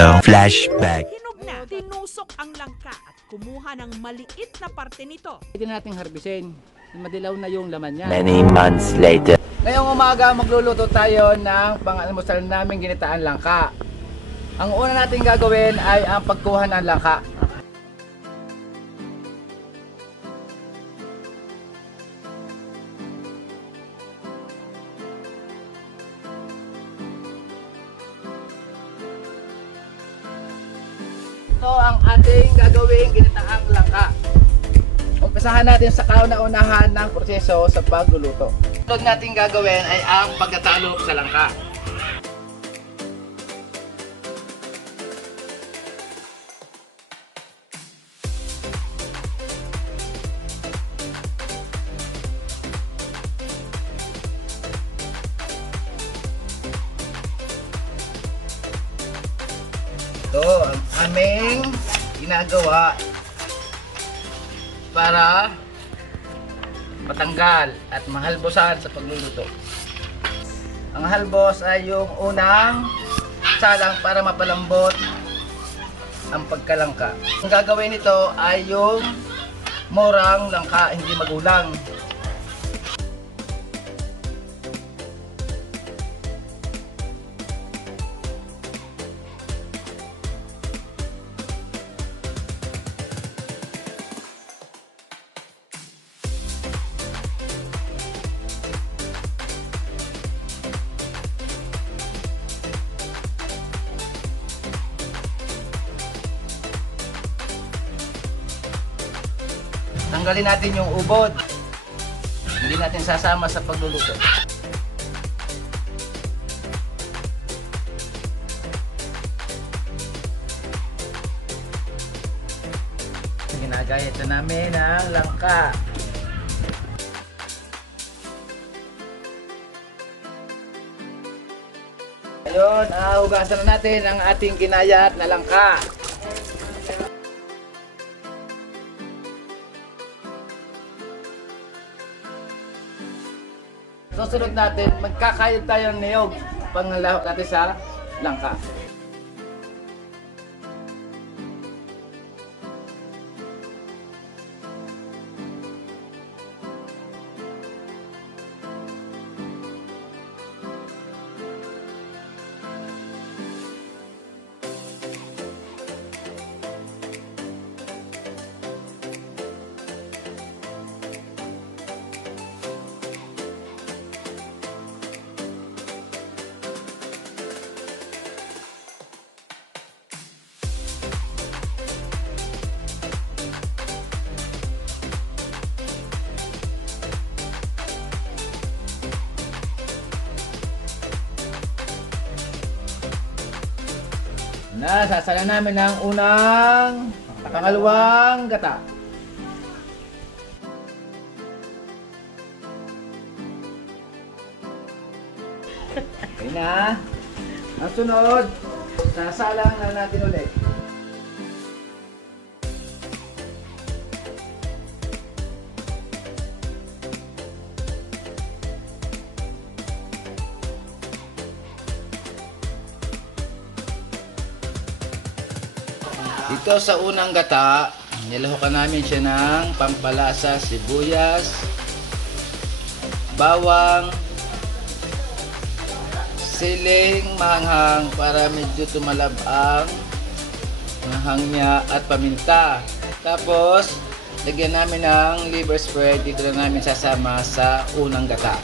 Flashback. Hinog na, tinusok ang langka at kumuha ng maliit na parte nito. Pwede nating harbisin. Madilaw na yung laman niya. Many months later. Ngayong umaga magluluto tayo ng pang-almusal namin ginataang langka. Ang una natin gagawin ay ang pagkuha ng langka. Ito ang ating gagawing ginataang langka. Umpisahan natin sa kauna-unahan ng proseso sa pagluluto. Sunod natin gagawin ay ang pagtatalo sa langka. Ito ang aming ginagawa para matanggal at mahalbosan sa pagluluto. Ang halbos ay yung unang salang para mapalambot ang pagkalangka. Ang gagawin nito ay yung murang langka, hindi magulang. Tanggalin natin yung ubod. Hindi natin sasama sa pagluluto. Ginagaya ito namin ang langka. Ngayon, hugasan na natin ang ating ginayat na langka. Susunod natin, magkakayod tayo ng niyog panglahok natin sa langka. Sasala namin ang unang pangalawang gata. Okay na. Ang sunod, sasalang na natin ulit. Dito sa unang gata, nilahukan namin siya ng pampalasa, sibuyas, bawang, siling, manghang para medyo tumalab ang manghang niya at paminta. Tapos, lagyan namin ng liver spread. Dito na namin sasama sa unang gata.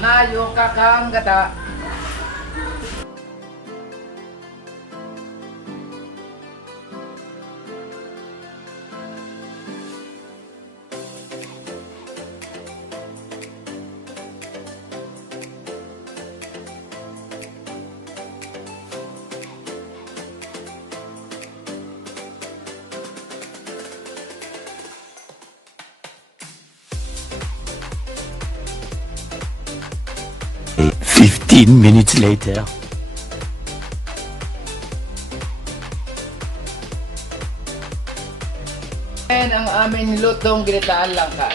Na yung kakang gata. 15 minutes later. Yan ang aming lutong ginataang langka.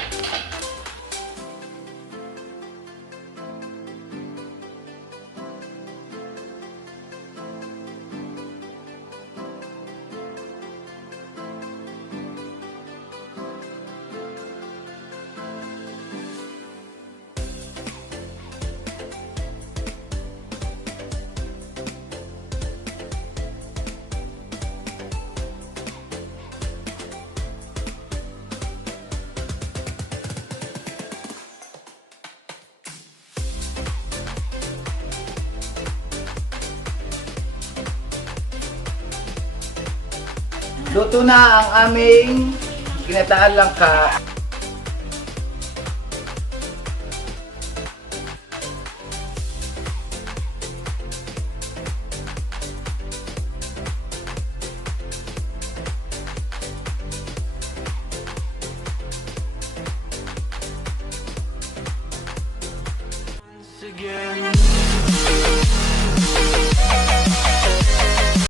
Luto na ang aming ginataang langka.